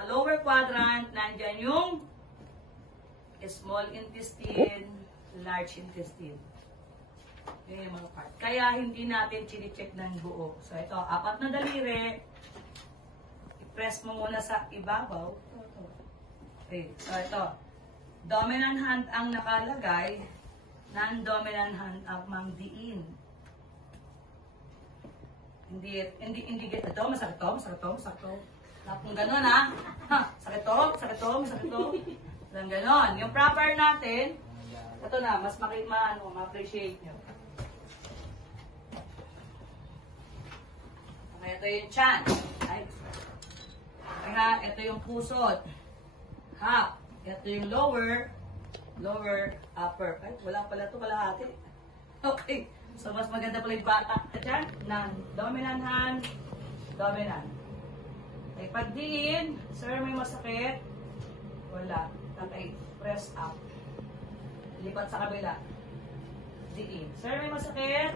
Sa lower quadrant, nandyan yung small intestine, large intestine. Yun yung mga part. Kaya hindi natin chine-check ng buo. So ito, 4 na daliri. I-press mo muna sa ibabaw. Okay. So ito, dominant hand ang nakalagay, non-dominant hand ang mangdiin. Hindi, ito, masakit to. Kung gano'n sakit to. Lang gano'n. Yung proper natin, ito na, mas ma-appreciate nyo. Okay, ito yung chan. Ay, ito yung pusod. Ito yung lower, upper. Ay, wala pala ito, kalahati. Okay. So, mas maganda pala yung bata. Diyan, dominant hand, dominant. Okay, pag diin, sir, may masakit. Wala. Okay, press up. Lipat sa kabila. Diin. Sir, may masakit.